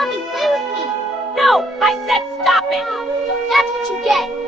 Mommy, play with me. No! I said stop it! That's what you get.